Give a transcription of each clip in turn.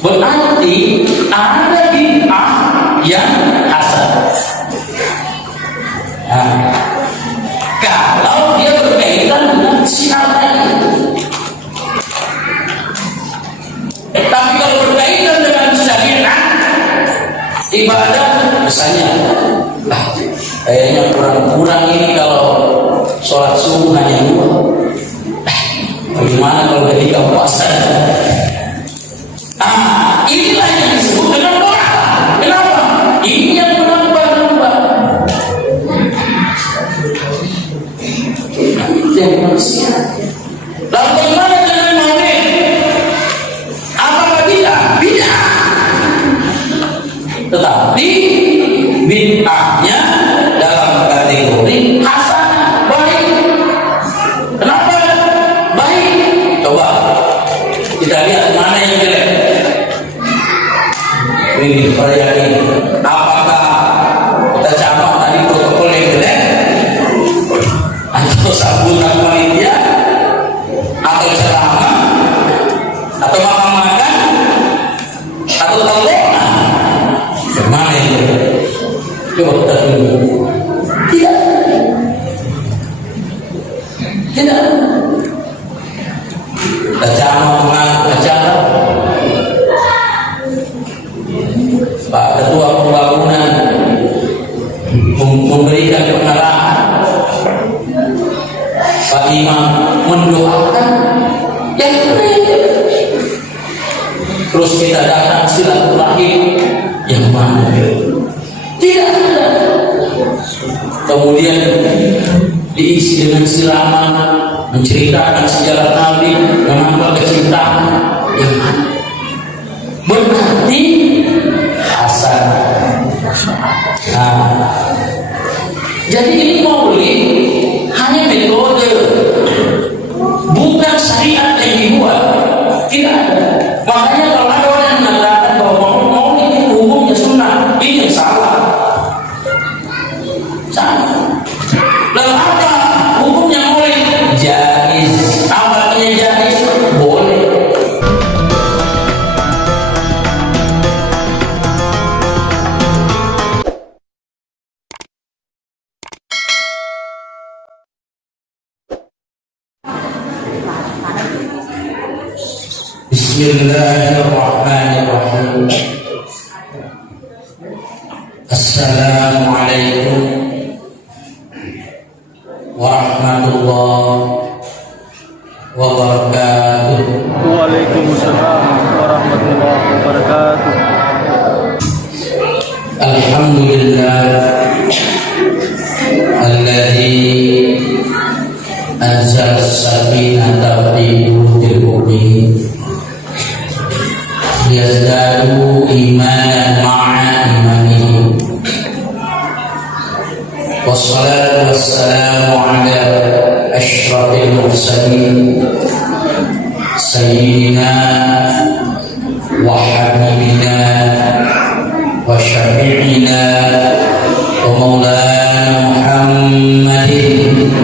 Berarti ada bid'ah yang hasan. Nah, kalau dia berkaitan dengan syiar tadi. Tapi kalau berkaitan dengan syariat ibadah, misalnya, kayaknya kurang ini kalau sholat subuh hanya 2. Bagaimana kalau ketika puasa? Inilah yang disebut dengan doa. Kenapa? Ini yang menambah-nambah. Yang manusia. Lalu bagaimana dengan maulid? Apakah bid'ah? Bid'ah. Tetapi bid'ahnya dalam kategori hasanah, baik. Kenapa baik? Coba kita lihat mana yang jelek. Ini perayaan ini. Apakah kita campur tadi protokol yang jelek, atau sambutan panitia, atau ceramah, atau makan-makan, atau tawuran? Mana yang jelek? Coba kita tunggu. Tidak. Kita campur acara. Pak Ketua Pembangunan memberikan pengarahan, Pak Imam mendoakan, yang benar. Terus kita datang silaturahim, yang mana? Tidak ada. Kemudian diisi dengan siraman, menceritakan sejarah Nabi, menambah kecintaan, yang mana? Berarti hasan. Nah, jadi ini maulid hanya metode, bukan syariat yang dibuat. Tidak ada. Makanya kalau ada orang yang mengatakan bahwa maulid itu hukumnya sunnah, ini yang salah. Salah. Lalu apa hukumnya maulid? Jaiz. Apa artinya jaiz? Boleh. Bismillahirrahmanirrahim. Assalamualaikum warahmatullahi wabarakatuh. Waalaikumsalam warahmatullahi wabarakatuh. Alhamdulillah alladzi anzala as-sakinata fi qulubil mu'minin liyazdadu imanan ma'a imanihim. Wassalatu wassalamu ala asyrafil mursalin sayyidina wa habibina wa syafi'ina wa maulana Muhammadin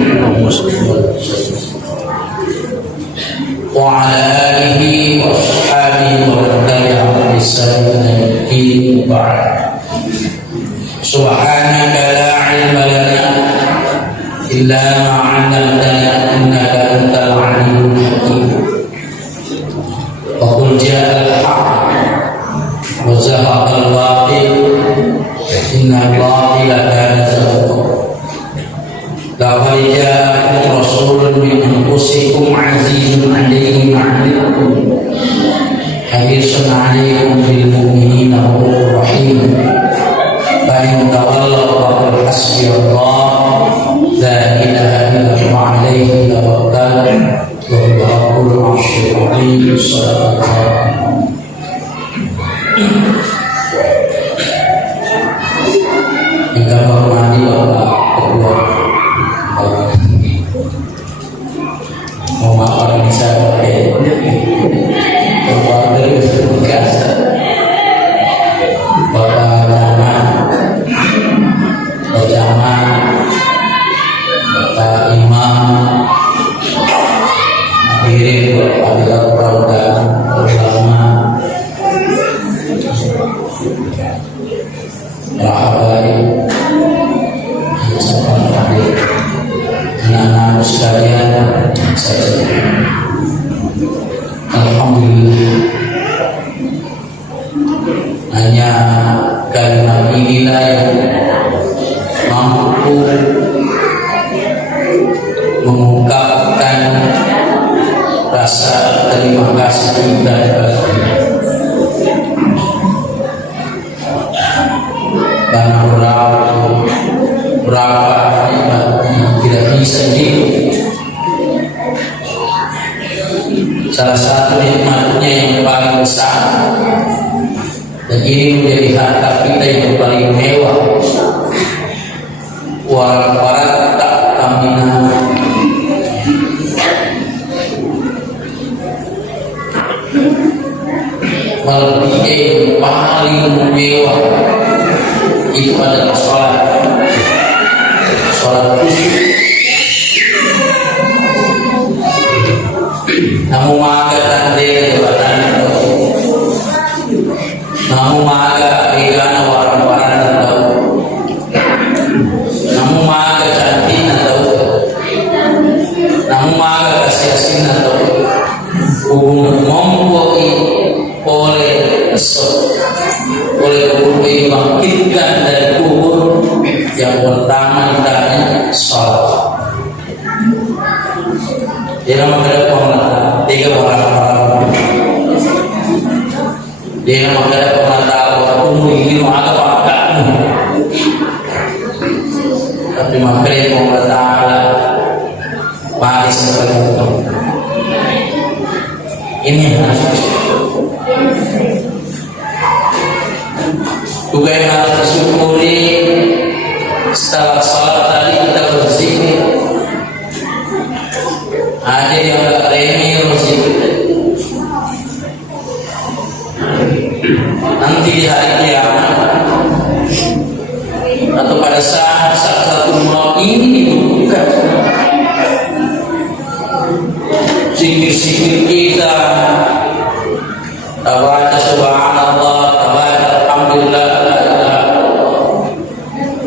wa ala alihi wa ashabihi wa tabi'ahum bi ihsanin ila ba'd. Subhanaka la ilma lana illa ma 'allamtana innaka antal 'alimul hakim. Wa qul ja'al haqq wa zahaqal batil innal batila kana zahuqa. Laqad ja'akum rasulun min anfusikum 'azizun 'alayhi ma 'anittum harisun 'alaykum bil mu'minina rahimur rahim. Fa in tawallaw faqul hasbiyallah la ilaha illallah 'alaihi tawakkaltu wa huwa rabbul 'arsyil 'azim. Yang kami hormati Bapak Ketua, mohon maaf kalau bisa pakai keluarga biasa, Bapak Camat, Bapak Imam, hadirin Bapak rasa terima kasih kita karena berapa nikmatnya tidak bisa dihitung. Salah satu nikmatnya yang paling besar, dan ini menjadi harta kita yang paling mewah, wal tak kamina, melebihi yang paling mewah itu adalah sholat khusyuk. Namun maga tanda jabatan, namun maga igana warang-warang atau, namun maga cantik atau, namun maga kasiasin atau, hubungan memboi oleh esok, oleh kubur dibangkitkan dari kubur. Yang pertama ditanya sholat. Dia nama penata, tiga orang. Dia nama penata waktu ini maga pakai. Tapi makanya penata mari seperti itu. Ini harus juga yang harus disyukuri. Setelah sholat tadi kita berzikir. Ada yang gak remeh berzikir. Nanti di hari kiamat atau pada saat satu malam ini dibutuhkan zikir-zikir kita, tabaca subhanallah, tabaca alhamdulillah,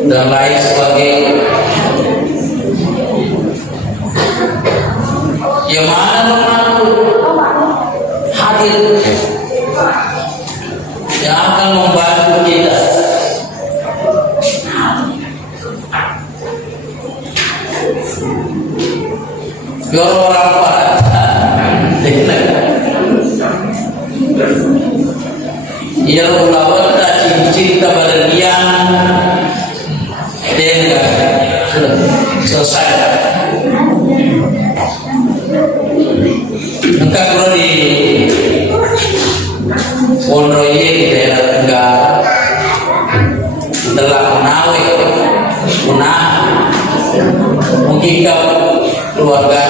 dan lain sebagainya. Yang mana hadir yang akan membantu kita. Biar orang pada ia ulama tak cinta berlian dengan sudah selesai. Engkau kalau di Pondroye di daerah Tenggara telah menawi mungkin kau keluarga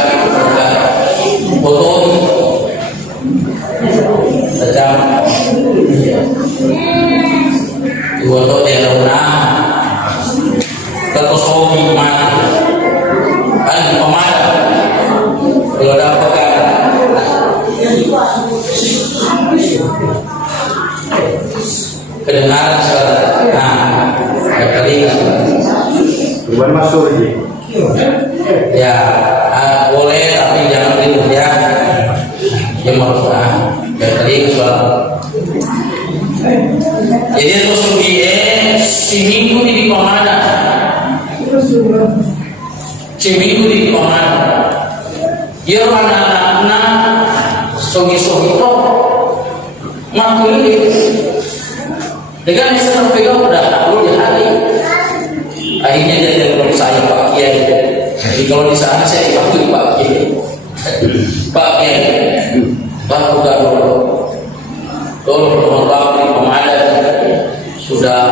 foto sejam foto daerah terkosomi mati kan pemadam kalau dapat kedengaran suara, telinga. Bukan masuk ini. Ya, boleh tapi jangan ribut ya. Dia mau telinga suara. Jadi terus si minggu di mana? Si minggu di mana? Dia anak-anak sogi-sogi itu makhluk dengan saya pegang pada aku di hari akhirnya dia telepon saya Pak Kiai. Jadi kalau di sana saya dipanggil Pak Kiai. Pak Kiai, Pak udah tolong di pemadam sudah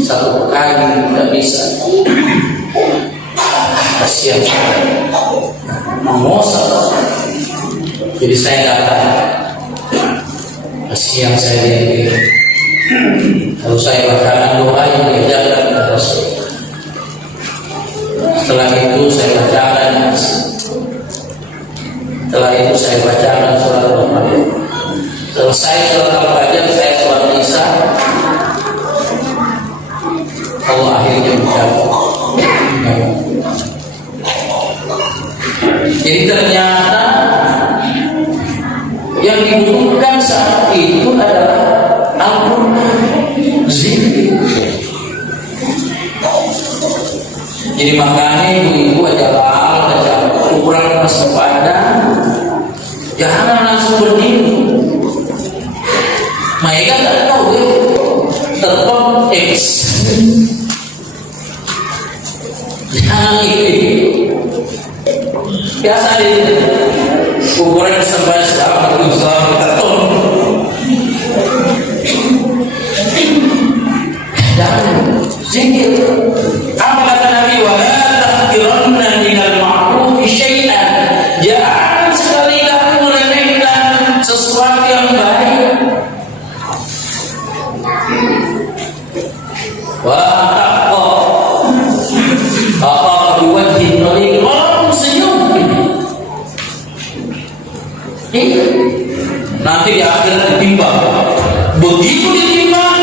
satu pekan tidak bisa. Kasihan mengosak. Jadi saya datang. Kasihan saya ini. Lalu saya bacakan doa yang diajarkan oleh Rasul. Setelah itu saya bacakan surat Al-Fatiha. Selesai surat Al-Fatiha saya sholat Isya. Allah akhirnya menjawab. Jadi ternyata yang dibutuhkan saat itu adalah Al-Quran, zikir. Jadi makanya ibu-ibu adalah kurang waspada Jangan langsung berdiri. Mereka tak tahu terbang X. Jangan ini. Biasa ini. Ukuran sampai selama terton. Jangan zikir. Apa kata Nabi? Wala tahqiranna minal ma'rufi syai'an. Jangan sekali kamu meremehkan sesuatu yang baik. Wa taqwa. Apa diwajib dari orang senyum. Nanti di akhirat ditimbang. Begitu ditimbang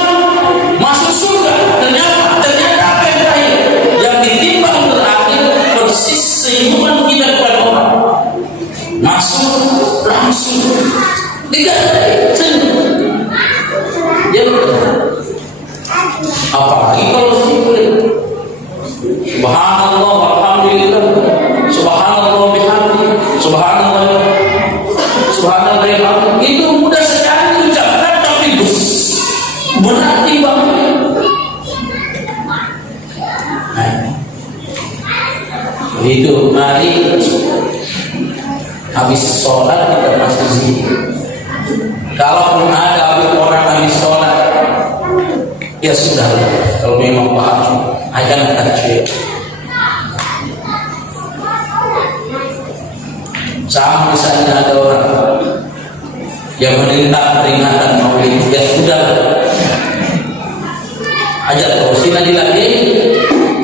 masuk surga, ternyata apa yang terakhir yang ditimbang terakhir persis senyuman kita kepada orang. Masuk langsung tidak senyum. Ya apalagi kalau boleh. Subhanallah walhamdulillah, subhanallah bihamdi, subhanallah itu mudah sekali diucapkan tapi berarti banget. Itu mari habis sholat kita masih zikir. Kalaupun ada orang habis sholat, ya sudah. Kalau memang paham, akan takbir. Sama misalnya ada orang yang meminta peringatan maulid, ya sudah. Ajak terus lagi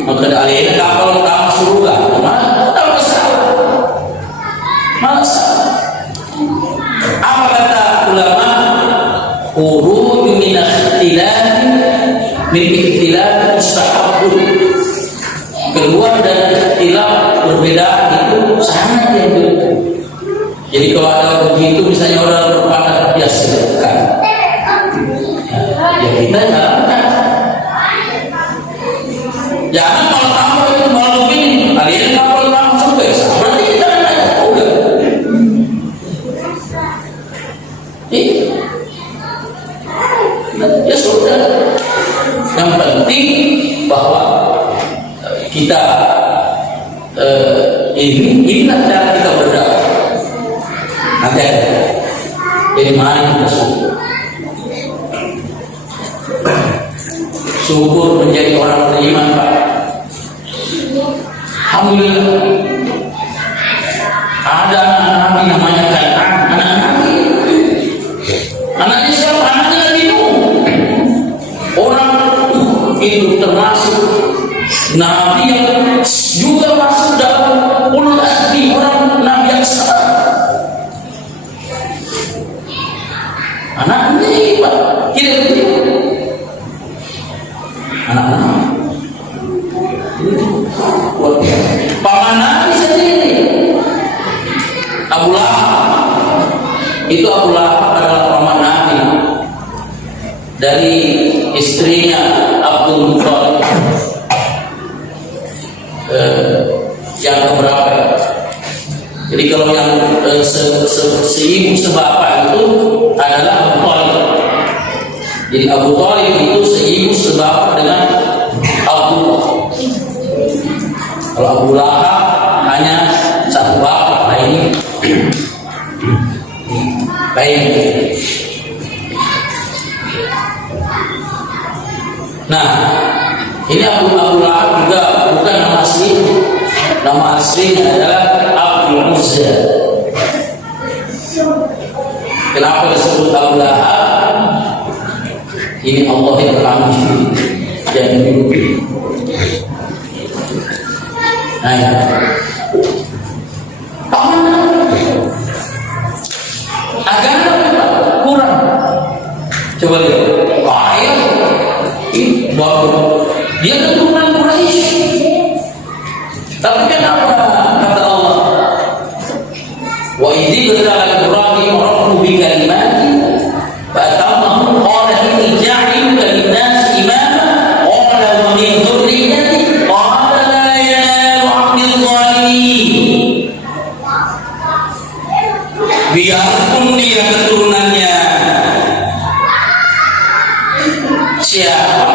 maka alihnya kapal utama surga. Tak masalah. Apa kata ulama? Khuruj min ikhtilaf mustahabun. Keluar dari ikhtilaf berbeda itu sangat dianjurkan. Jadi kalau ada begitu misalnya orang berpendapat ya silakan. Ya kita jalankan. Jangan kalau kamu itu malu begini, kalian kapal langsung besar. Berarti kita kan ada udah. Ya sudah. Yang penting bahwa kita inilah cara kita berdakwah. Nanti jadi mari kita syukur menjadi orang beriman, Pak. Alhamdulillah. Ada anak Nabi namanya Kan'an, anak Nabi. Anaknya siapa? Anaknya Nabi Nuh. Orang itu termasuk Nabi yang juga masuk dalam ulul azmi, orang Nabi yang sah. Anaknya ini, Pak, tidak begitu. Anak-anak paman Nabi sendiri Abu Lahab. Itu Abu Lahab adalah paman Nabi dari istrinya Abdul Muttalib yang keberapa. Jadi kalau yang seibu sebapak itu adalah Abu Thalib. Jadi Abu Thalib itu seibu sebapak dengan Abu. Kalau Abu Lahab hanya satu bapak, lain. Nah, ini Abu Lahab juga bukan nama asli. Nama aslinya adalah Abdul Uzza. Kenapa disebut Abu Lahab? Ini Allah yang berkami dan hidup. Nah, ya. Agama kurang. Coba lihat. Kaya. Baru dia keturunan Quraisy. Tapi kenapa kata Allah? Wa idzi qala Ibrahim rabbuhu bi kalimatin fa'tamahum qala inni ja'iluka lin-nasi imama qala wa min dhurriyyati qala la yanalu 'abdi adh-dhalimin. Dia biarpun dia keturunannya siapa,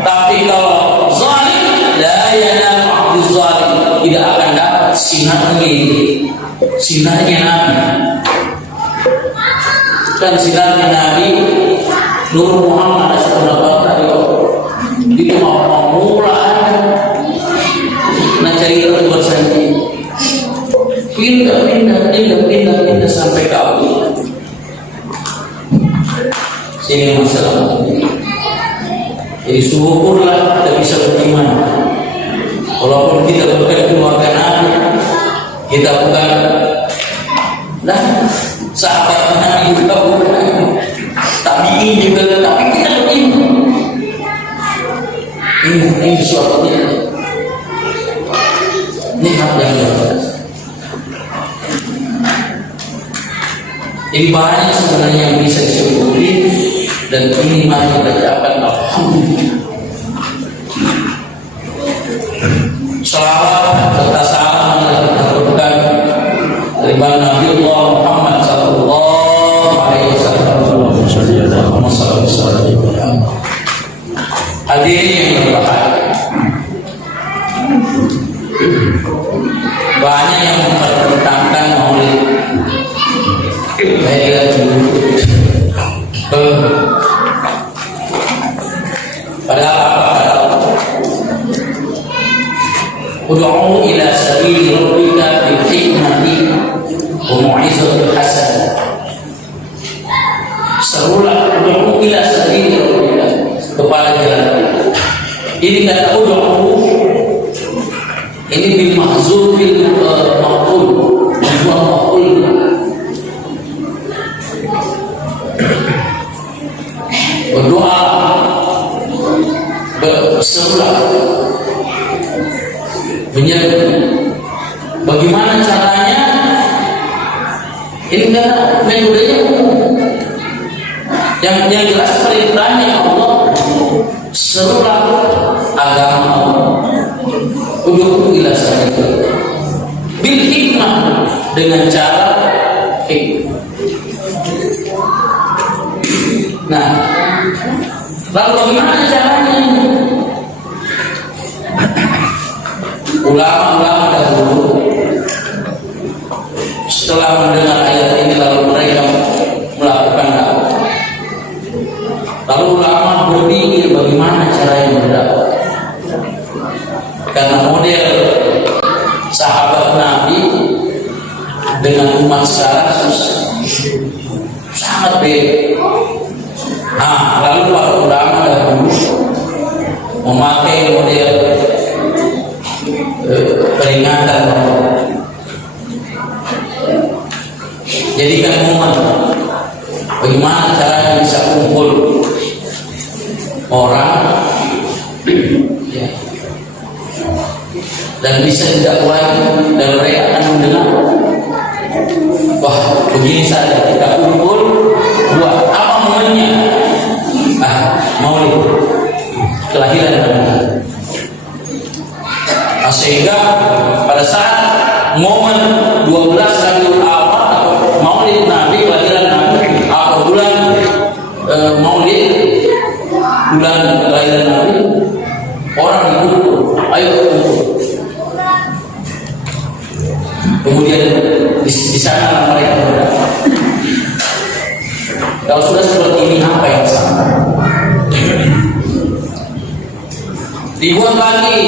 tapi kalau zalim, la yanal abdu zalim, tidak akan dapat sinarnya Nabi. Dan sinarnya Nabi Nur Muhammad sallallahu itu mau mulai nah cerita bersanji pindah sampai ke Abu. Sini masalah. Jadi syukurlah kita bisa beriman. Walaupun kita bukan keluarga Nabi, kita bukan sahabat Nabi juga bukan, tabi'in juga, tapi kita beriman. Ini suatu nikmat yang luar biasa. Ini banyak sebenarnya yang bisa disyukuri dan ini mari kita ucapkan alhamdulillah. Salawat serta salam yang kita haturkan dari Nabi Muhammad sallallahu alaihi wasallam. Hadirin yang berbahagia, banyak yang mempertentangkan maulid. Padahal ud'u ila sabili rabbika bil hikmati wa mau'izatil hasanah. Serulah ud'u ila sabili rabbika, kepada jalan. Ini kata ud'u ini bil mahzuf bil maqul, berdoa, berserulah, menyeru. Bagaimana caranya? Ini kan metodenya yang jelas perintahnya Allah, serulah agama Allah. Ud'u ila sabili bil hikmah, dengan cara hikmah. Nah, lalu bagaimana caranya? Ulama-ulama dahulu setelah mendengar ayat ini lalu mereka melakukan dakwah. Lalu ulama berpikir bagaimana caranya berdakwah. Karena model sahabat Nabi dengan umat sekarang sangat beda. Nah, lalu para ulama dahulu memakai model peringatan, jadikan momen bagaimana caranya bisa kumpul orang ya, dan bisa didakwai dan mereka akan mendengar. Wah, begini saja kita kumpul buat apa momennya? Maulid kelahiran Nabi. Sehingga pada saat momen 12 Rabiul Awal atau Maulid Nabi, kelahiran Nabi, atau bulan Maulid, bulan kelahiran Nabi, orang dikumpul, ayo kumpul. Kemudian di sana mereka berdoa. Kalau sudah seperti ini, apa yang salah? Dibuat lagi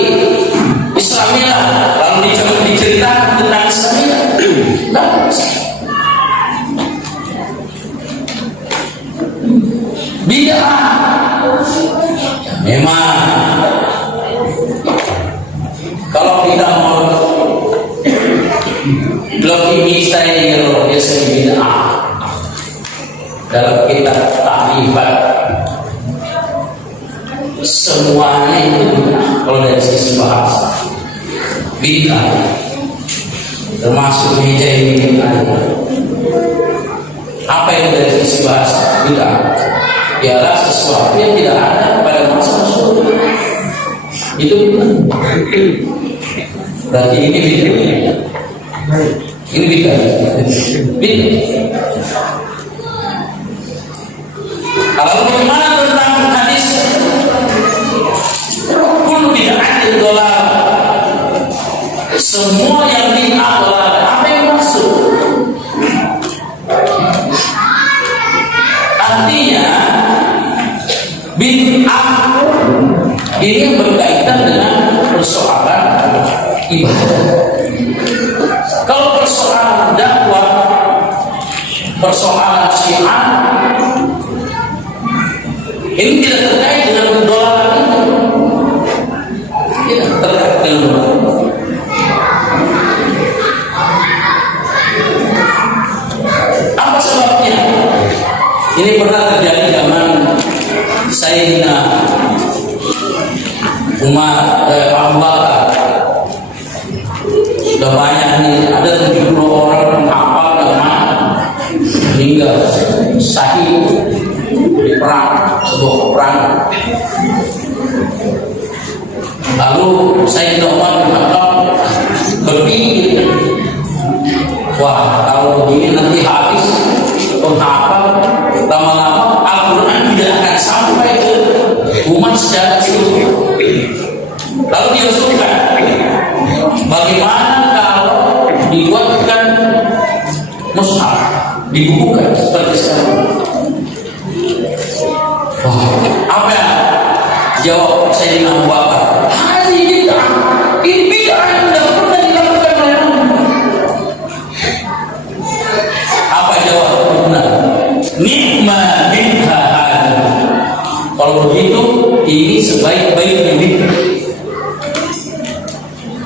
Islamilah, lalu diceritakan tentang Islamilah. Bid'ah. Memang kalau kita mau blok ini saya biasa bid'ah dalam kitab ta'rifat semuanya itu kalau dari sisi bahasa bid'ah, termasuk meja ini bid'ah. Apa yang dari sisi bahasa bid'ah? Ialah sesuatu yang tidak ada pada masa Rasul. Itu berarti ini bid'ah. Ini bid'ah. Kalau bagaimana tentang hadis kullu bid'atin dhalal, semua yang bid'ah dhalal, apa yang maksud? Artinya bid'ah ini berkaitan dengan persoalan ibadah. Kalau persoalan dakwah, persoalan syiar, ini tidak terkait dengan kedolaran itu. Tidak terkait dengan kedolaran. Apa sebabnya? Ini pernah terjadi zaman Sayyidina Umar Abu Bakar. Sudah banyak nih, ada 70 orang menghafal Al-Quran meninggal syahid di perang, sebuah perang. Lalu Sayyidina Umar bin Khattab berpikir, wah kalau begini nanti habis penghafal, lama-lama Al-Quran tidak akan sampai ke umat secara keseluruhan. Lalu dia usulkan, bagaimana kalau dibuatkan mushaf, dibukukan seperti sekarang? Apa ya jawab Sayyidina Abu Bakar? Ini bid'ah yang tidak pernah dilakukan oleh orang. Apa jawab? Benar. Nikma bid'ah. Kalau begitu, ini sebaik-baiknya bid'ah.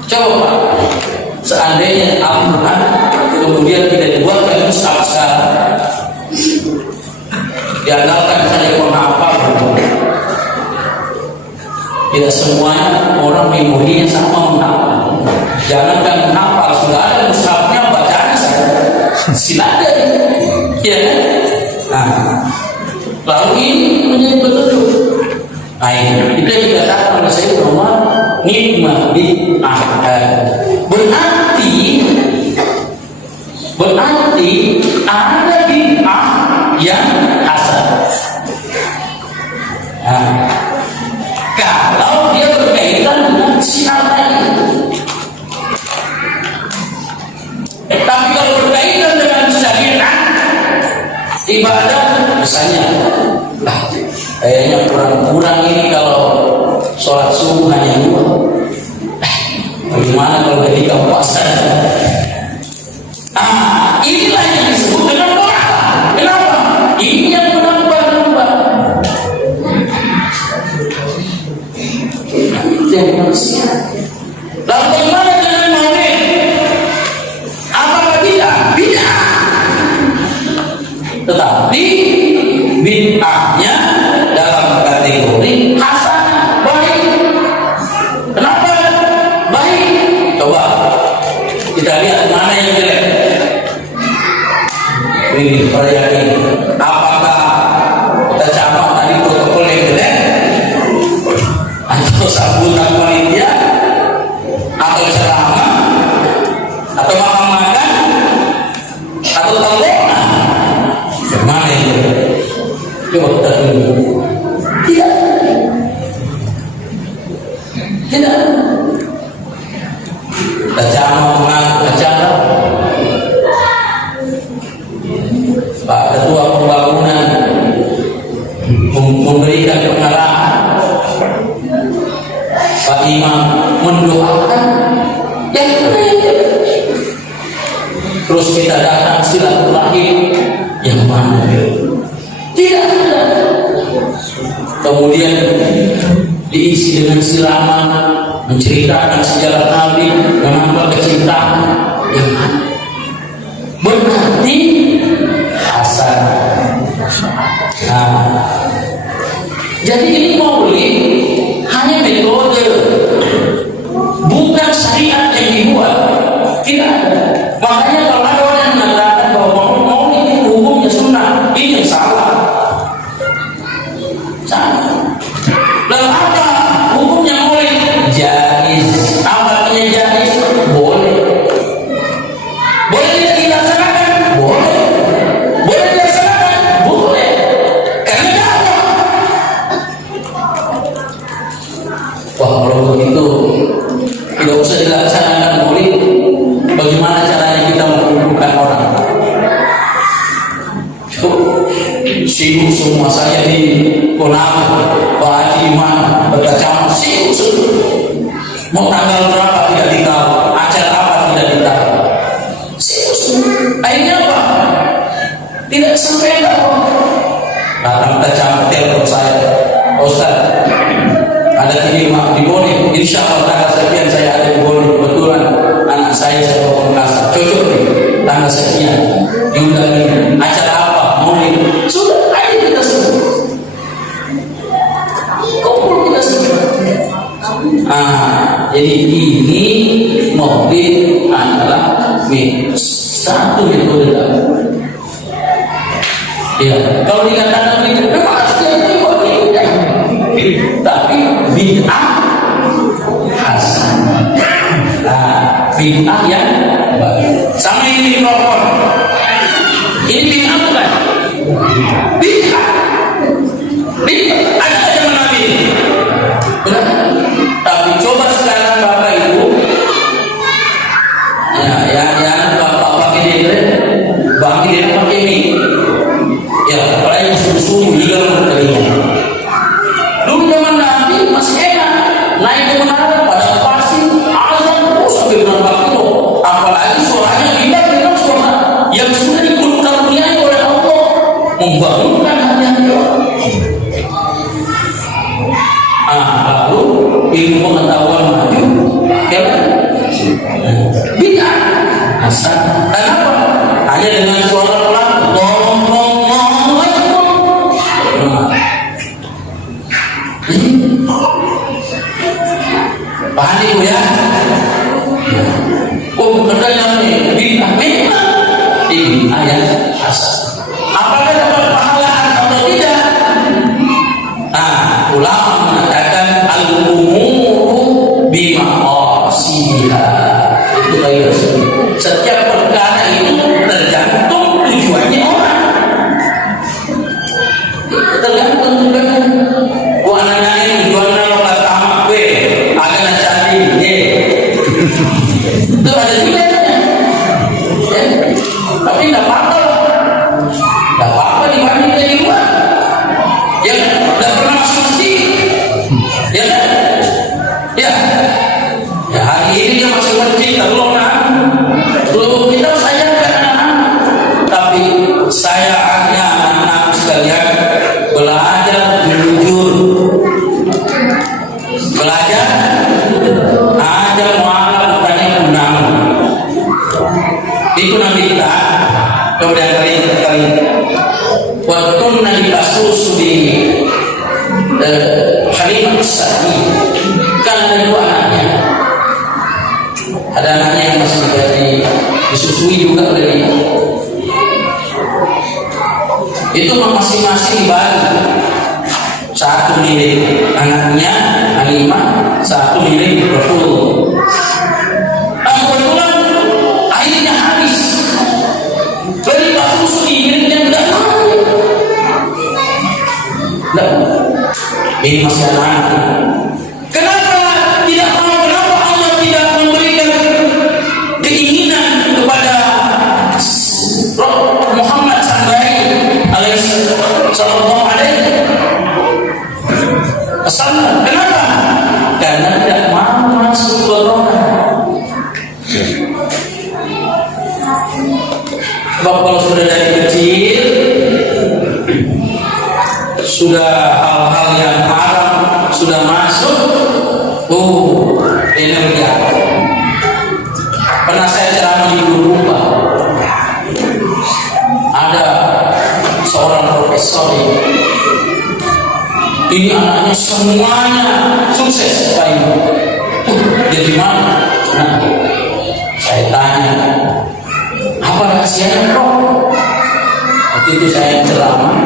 Coba seandainya Al-Quran kemudian tidak dibuatkan mushaf sekarang, diandalkan saja penghafal, tidak semuanya orang memorinya sama menghafal. Jangankan menghafal, sudah ada mushafnya, bacaan saja silakan, ya kan? Nah, lalu ini menjadi petunjuk. Nah, ini kita dikatakan oleh Sayyidina Umar nikmah bid'ah. Berarti ada bid'ah yang hasan. Nah, kalau dia berkaitan dengan syiar tadi. Tapi kalau berkaitan dengan syariat ibadah, misalnya, kayaknya kurang ini kalau sholat subuh hanya 2. Bagaimana kalau ketika puasa? Inilah yang disebut dengan doa. Kenapa? Ini yang menambah-nambah. Jadi manusia. Lalu bagaimana dengan maulid? Apakah bid'ah? Bid'ah. Tetapi bid'ahnya dalam kategori hasanah, baik. Kenapa baik? Coba kita lihat mana yang jelek. Ini perhatian. Apakah kita camat tadi protokol yang jelek, atau sambutan panitia, atau ceramah, atau makan-makan, atau talona? Mana yang jelek? Coba kita lihat. Tidak. Acara mengaku acara Pak Ketua Pembangunan memberikan pengarahan, Pak Imam mendoakan, yang benar. Terus kita datang silaturahim, yang mana? Tidak ada. Kemudian diisi dengan siraman, menceritakan sejarah Nabi, menambah kecintaan, yang mana? Berarti hasan. Nah, jadi ini maulid hanya metode, bukan syariat yang dibuat. Tidak ada. Makanya kalau ada orang yang mengatakan bahwa maulid itu hukumnya sunnah, ini yang salah. Salah. Lalu apa hukumnya maulid? Jaiz. Apa artinya jaiz? Boleh. Boleh sibuk semua saya di Konama, Pak Haji Iman, berkacamata sibuk semua. Mau tanggal berapa tidak ditahu, acara apa tidak ditahu. Sibuk semua. Akhirnya apa? Tidak sampai tahu. Datang kacamata telepon saya, Ustaz, ada kiriman di Bone, insya Allah tanggal sekian saya ada di Bone. Kebetulan anak saya bawa Makassar, cocok nih tanggal sekian diundangi acara apa, Maulid. Sudah, ayo kita semua kumpul kita semua. Jadi ini Maulid adalah satu metode dakwah. Ya, kalau dikatakan itu memang harus diikuti, tapi bid'ah hasanah. Bid'ah yang baik. Sama ini rokok. Ini bid'ah bukan? Bid'ah. Ada zaman Nabi. Benar? Tapi coba sekarang Bapak Ibu, ya Bapak pakai dia, pakai dia pakai mie. Ya, apalagi susu di dalam telinga. Dulu zaman Nabi masih enak, naik ke menara pada pasir, azan terus sampai berapa kilo. Apalagi suaranya bilang suara yang sudah dikurniai oleh Allah, membangunkan hati-hati orang. Lalu ilmu pengetahuan maju, ya kan? Bid'ah hasanah. Kenapa? Hanya dengan suara pelan, paham itu ya? Katanya bid'ah memang ini ayat hasanah. Apakah dapat pahala atau tidak? Ulama mengatakan al-umuru bimaqasidiha. Itu kayak setiap perkara itu tergantung tujuannya orang. Tergantung tujuannya. Anaknya tujuannya lokal tamak gue, agak cari itu ada juga. Tapi tidak apa-apa, tidak apa-apa dibanding dari luar. Ya, tidak pernah masuk masjid. Ya kan? Ya, hari ini dia masuk masjid, belum kita sayangkan anak-anak. Tapi saya hanya anak-anak sekalian belajar jujur, belajar ada muamalah bukannya undang. Itu nanti kita kemudian kali waktu nanti kasus di Halimah Sa'di kan ada dua anaknya. Ada anaknya yang masih disusui juga oleh dia. Itu masing-masing bagi satu milik anaknya Halimah, satu milik Rasulullah. Kebetulan airnya habis. Beri susu miliknya tidak mau. Ini masih anak. Kenapa tidak mau? Kenapa Allah tidak memberikan keinginan kepada Muhammad sallallahu alaihi wasallam? Kenapa? Karena tidak mau masuk golongan. Sebab kalau sudah dari kecil sudah hal-hal yang haram sudah masuk, energi. Pernah saya ceramah di Lumba, ada seorang profesor ini anaknya semuanya sukses Pak Ibu. Jadi mana? Nah, saya tanya, apa rahasianya Prof? Waktu itu saya ceramah,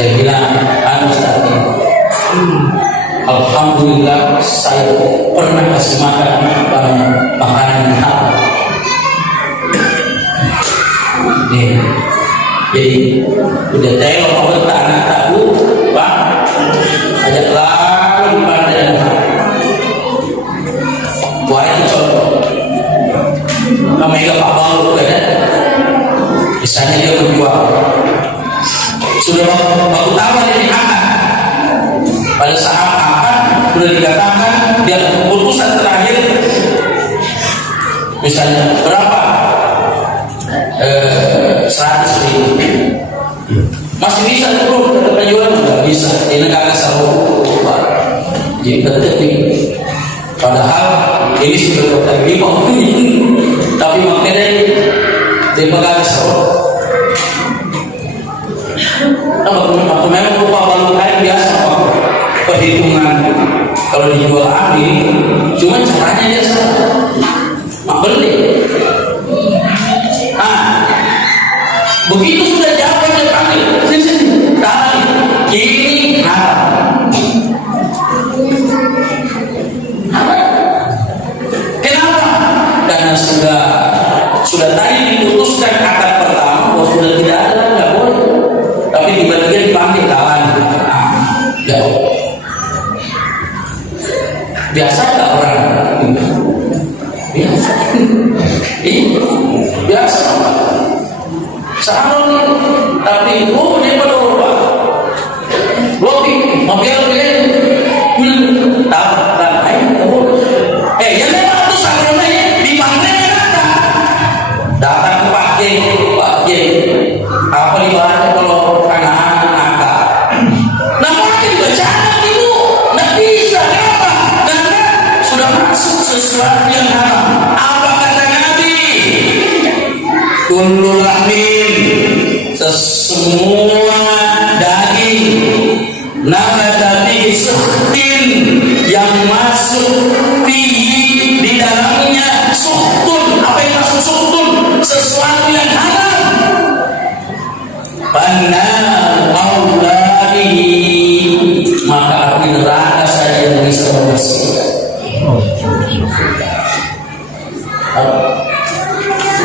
dia bilang, alhamdulillah saya pernah kasih makan makanan yang halal. Jadi udah tengok apa anak aku, Pak, ajak lalu pada yang buat itu contoh. Kami ke Pak Balu kan? Bisa misalnya dia menjual, sudah baku tawar dari akad, pada saat akad sudah dikatakan dia keputusan terakhir, misalnya berapa, 100.000, masih bisa turun kata penjual, nggak bisa, ini nggak selalu jadi terjadi. Padahal ini sudah terjadi tapi makanya dia pegang selalu. Aku memang lupa balu kain biasa perhitungan kalau dijual ambil, cuma caranya dia salah. Beli. Begitu sudah jawab dia panggil, sini, tadi, kini, kenapa? Karena sudah tadi diputuskan akad pertama bahwa sudah tidak ada, nggak boleh. Tapi tiba-tiba dipanggil kawan, nggak. Biasa nggak orang? Biasa. Biasa. Sahabat tapi dia perlu apa? Roti, mobil tak yang memang itu sahabatnya dipanggil datang ke Pak J, apa dibaca kalau anak-anak nakal? Namun dibacakan itu nggak bisa, kenapa? Karena sudah masuk sesuatu yang haram. Apa kata Nabi? Kullu lahmin, semua daging nabati suhtin yang masuk di dalamnya suhtun. Apa yang masuk suhtun? Sesuatu yang haram. Benar auladi, maka api neraka saja yang bisa membersihkan.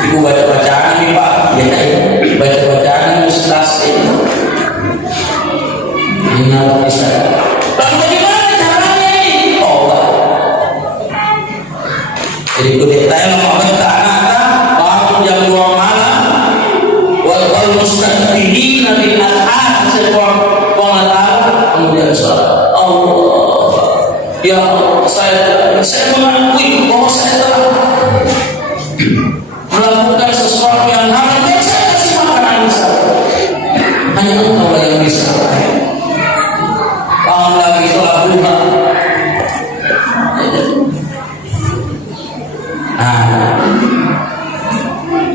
Ibu baca-bacaan nih Pak, ya baca-bacaan Ustaz ini. Ini bisa. Lalu bagaimana caranya ini? Jadi itu detail Allah yang luar malam wal mustaqbilina bil al-had sebuah pengetahuan kemudian salat. Allah, ya saya mengakui bahwa saya telah melakukan sesuatu yang haram, dan saya kasih makanan saya. Hanya Engkau yang bisa. Paham lagi sholat duha.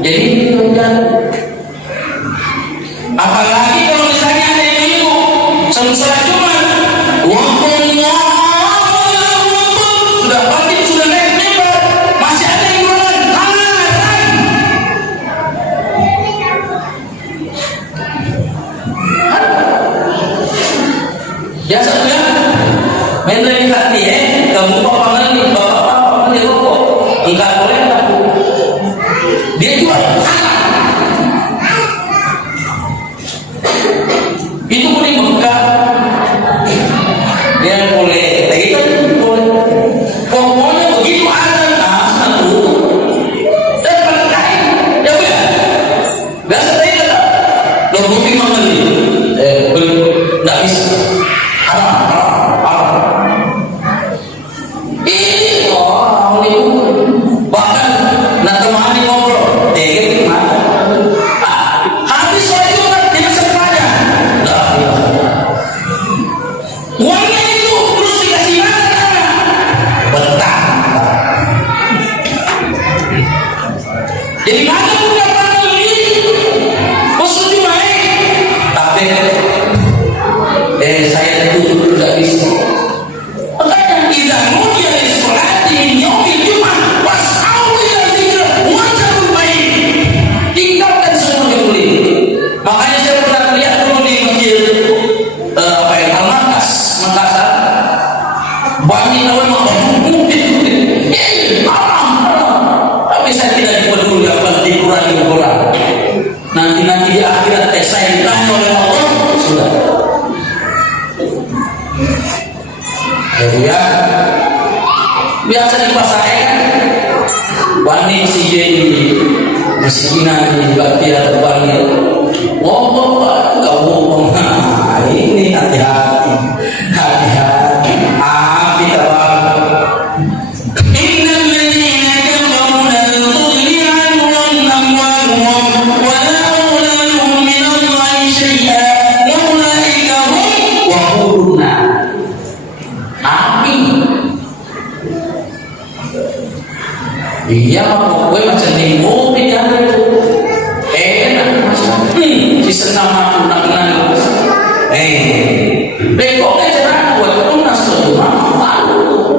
Jadi apalagi kalau misalnya ada yang itu sholat Jumat, sudah pagi sudah naik mimbar, masih ada yang jualan tangan. Biasa ya, main dari hati kamu bapak mengalami rokok, enggak boleh aku. Dia jual itu boleh buka, dia boleh, itu boleh. Pokoknya begitu ada satu dan berkait, ya udah. Biasa saya lo bukti membeli, beli, nggak bisa. Bahkan nanti mahani ngobrol, habis soal itu kan dia bisa saja. Uangnya itu terus dikasih mana? Betah. Jadi mana punya orang ini? Maksudnya baik, tapi saya itu tidak bisa. Makanya tidak mau dia sholat di yaumil Jumat, was'au ila dzikr wa dzarul bayi. Tinggalkan semua yang beli. Makanya saya pernah lihat dulu di masjid Al-Markas, Makassar. Banyak orang haram. Tapi saya tidak peduli apa dikurangi kurang. Nanti di akhirat saya ditanya oleh Allah, sudah. Ya, biasa di pasar kan, banding si Jenny Miskinan di bagian depannya. Oh, kau ini hati-hati, hati-hati. Api terbang. Innal ladzina kafaru la tughni anhum amwaluhum wa la auladuhum min Allahi syai'an wa ulaika hum waqudun nar. Api. Iya, gue macam ni mobil yang itu enak macam si senang aku nak kenal. Bekok aja nak buat tunas tu malu.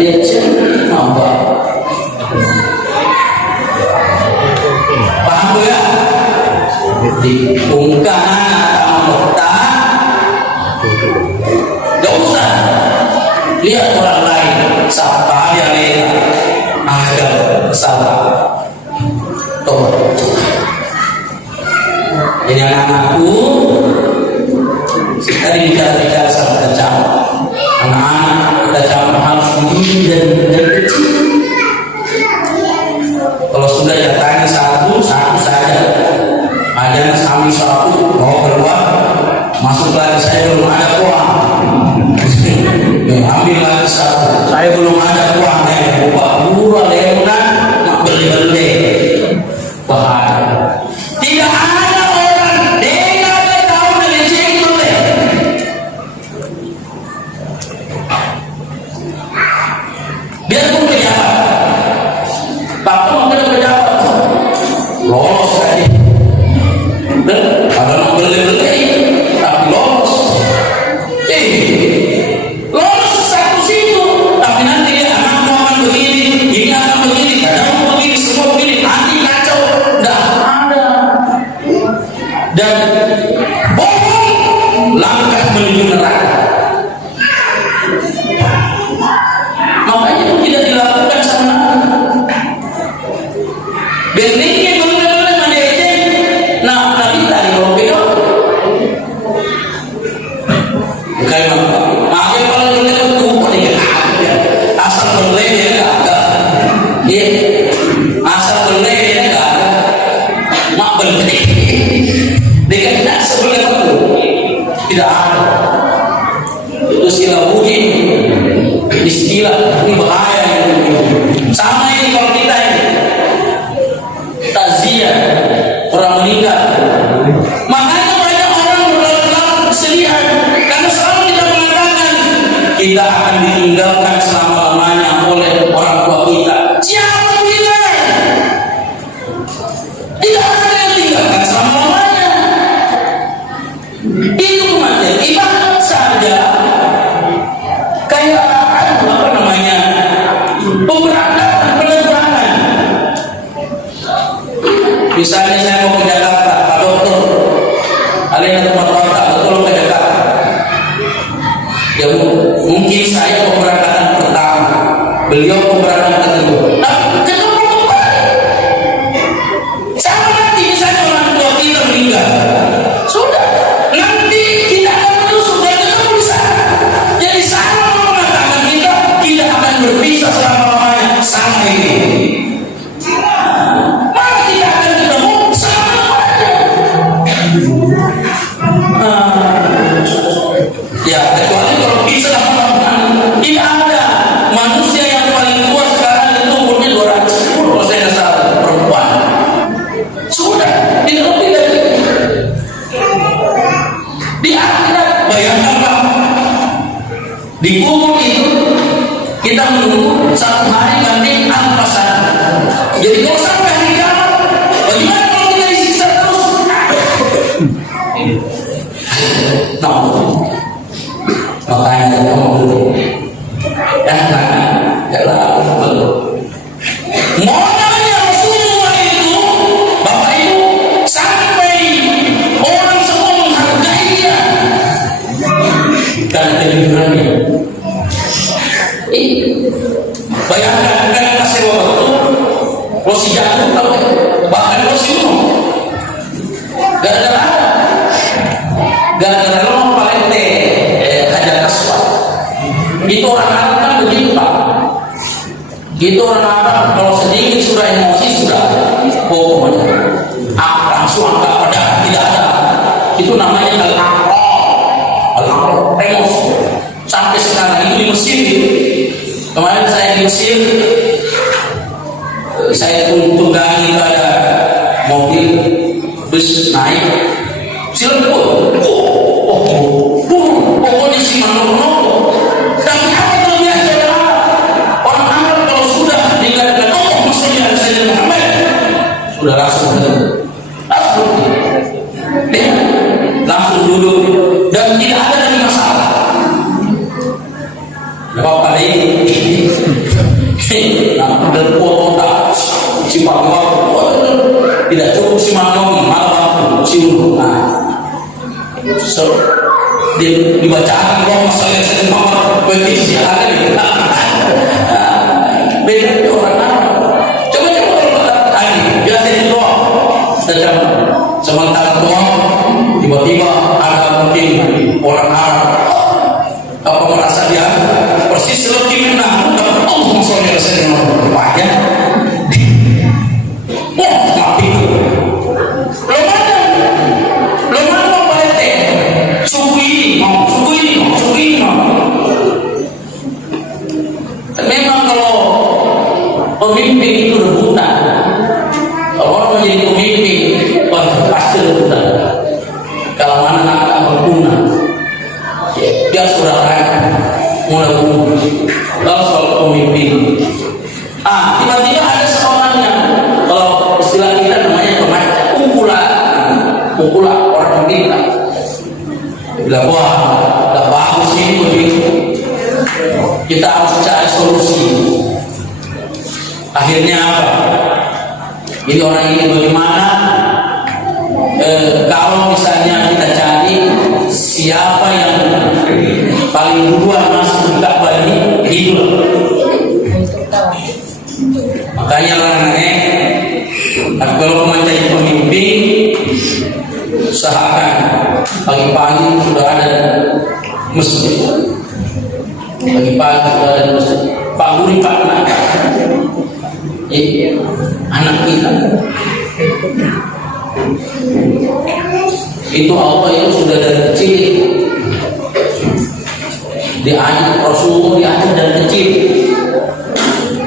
Dia cakap apa? Paham ya? Di ungkapan anggota, tak usah lihat orang lain. Siapa yang ada salah tobat. Jadi anak-anakku tadi bicara sama kecam, anak-anak kecam harus begini dan kecil. Kalau sudah datang satu saja. Ada sambil satu mau keluar, masuk lagi saya belum ada uang. Ambil lagi satu, saya belum ada uang buka murah lemunan nak beli-beli. Bahaya. Tidak ada orang dengar tahu dari situ deh. Biarpun pejabat, tapi mungkin pejabat lolos saja. Dan ada beli-beli tapi lolos. Lolos satu situ, tapi nanti dia akan begini, ini akan begini, kadang begini, semua begini, nanti kacau, dah ada. Dan bohong langkah menuju neraka. Makanya itu tidak dilakukan sama bentuknya benar-benar mana aja. Nah, nanti tadi kalau beda, kayak apa? Makanya kalau beli itu boleh asal beli ya enggak. Dia asal beli ya enggak. Mak beli. Dia tidak sebelum itu tidak ada. Itu istilah bugil, istilah ini bahaya. Sama ini kalau kita ini takziah orang meninggal. Makanya banyak orang berlalu kesedihan karena selalu kita mengatakan kita akan ditinggalkan selama-lamanya oleh orang tua kita. Siapa bilang? Tidak ada yang tinggalkan selama-lamanya. Itu macam ibarat saja. Kayak apa namanya? Pemberangkatan penerbangan. Misalnya saya mau ke Jakarta, Pak Dokter, kalian tempat kota, betul ke Jakarta. Ya mungkin saya pemberangkatan pertama, beliau pemberangkatan kedua. Nah, ketemu kembali. Sama nanti misalnya orang tua kita meninggal, sudah. Nanti kita akan menusuk dan ketemu di sana. Jadi sama mengatakan kita tidak akan berpisah selama-lamanya sama ini. Maka kita akan ketemu selama-lamanya. Ya, kecuali kalau bisa tidak ada manusia yang paling tua sekarang itu umurnya 210 kalau saya nggak salah, perempuan. Sudah, tidak lebih lagi. Di akhirat bayangkanlah di kubur itu kita menunggu satu hari nanti al-pasar. Jadi kalau sampai hari kiamat, bagaimana kalau kita disiksa terus? Nah, makanya kamu dulu jangan dulu. Modalnya Rasulullah itu, Bapak Ibu, sampai orang semua menghargai dia dan kejujurannya. Bayangkan kan kasih waktu Rosi jatuh tahu, bahkan Rosi gara-gara lo palete Hajar Aswad. Itu orang Arab kan begitu Pak. Itu orang Arab kalau sedikit itu namanya Al-Aqra Remus. Sampai sekarang itu di Mesir. Kemarin saya di Mesir, saya tunggangi pada mobil bus naik Cirebon. Pokoknya si Manolo. Tapi apa kelebihan saudara? Orang Arab kalau sudah dikatakan Allah Rasulnya Sayyidina Muhammad, sudah langsung duduk dan tidak ada lagi masalah. Bapak ini dan kota tidak cukup si Manong malam cium. So dibacakan Allah masalah yang sama petisi ada di beda orang Arab. Coba tadi biasa itu doa sedang sementara doa tiba-tiba ada mungkin orang Arab apa merasa dia persis lebih menang Allah masalah yang banyak mati lumayan berarti suku ini memang kalau pemimpin itu rebutan, kalau orang menjadi pemimpin pasti rebutan. Kalau mana anak berguna dia sudah mulai bunuh. Kalau soal pemimpin tiba-tiba ada seorang yang kalau istilah kita namanya pemacah pukula orang pemerintah bilang wah gak bagus ini begitu, kita harus cari solusi. Akhirnya apa? Ini orang ini bagaimana kalau misalnya kita cari siapa yang paling duluan masuk ke Ka'bah ini hidup. Makanya kalau mencari pemimpin usahakan pagi-pagi sudah ada masjid. Pagi-pagi sudah ada masjid. Pak Guri Pak anak kita itu Allah yang sudah dari kecil diajak Rasulullah, diajak dari kecil.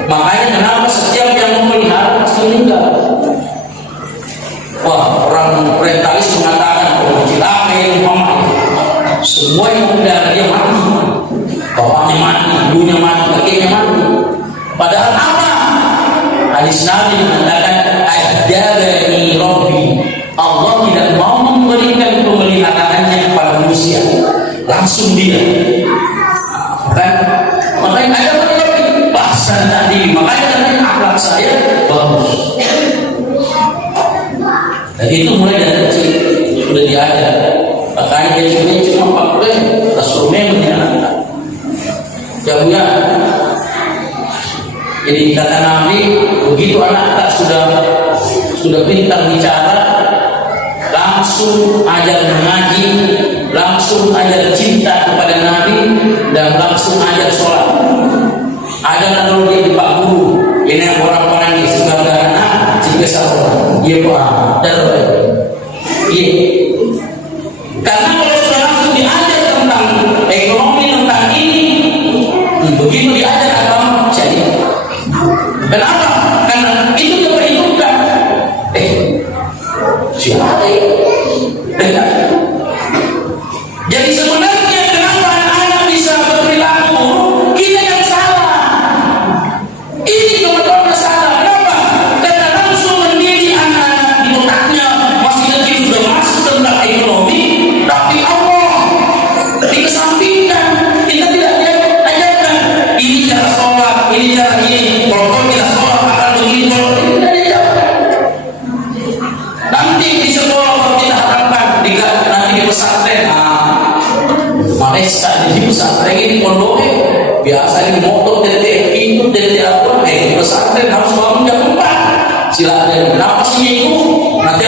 Makanya kenapa setiap yang memelihara pasti meninggal. Wah, orang orientalis mengatakan Muhammad semua yang memelihara dia mati, bapaknya mati, ibunya mati, kakeknya mati. Padahal apa? Hadis Nabi mengatakan ajabani Rabbi, Allah tidak mau memberikan pemeliharaannya kepada manusia, langsung dia. Makanya ada lagi bahasan tadi, makanya akhlak saya bagus. Dan itu mulai dari kecil sudah diajar. Makanya dia cuma 40 Rasulullah menyenangkan. Jauhnya. Jadi kata Nabi, begitu anak sudah pintar bicara, langsung ajar mengaji, langsung ajar cinta kepada Nabi, dan langsung ajar sholat. Ada lalu dia di Pak Guru, ini orang-orang yang sudah ada anak, jika sahabat, iya Pak, iya. Karena kalau sudah langsung diajar tentang ekonomi, tentang ini, begitu diajar agama, jadi. Kenapa? Karena itu diperhitungkan. Siapa ini? Jadi sebenarnya kenapa anak-anak bisa berperilaku kita yang salah? Ini kebetulan salah. Kenapa? Karena langsung mendidik anak-anak di otaknya masih kecil sudah masuk tentang ekonomi, tapi Allah dikesampingkan. Kita tidak diajarkan ini cara sholat, ini cara ini. Kalau kita sholat akan begitu, tidak diajarkan. Nanti di sekolah kalau kita harapkan nanti di pesantren, Malaysia di pesantren ini pondoknya biasa ini motor TT pintu TT apa? Pesantren harus bangun jam 4. Silakan. Kenapa sih itu? Nanti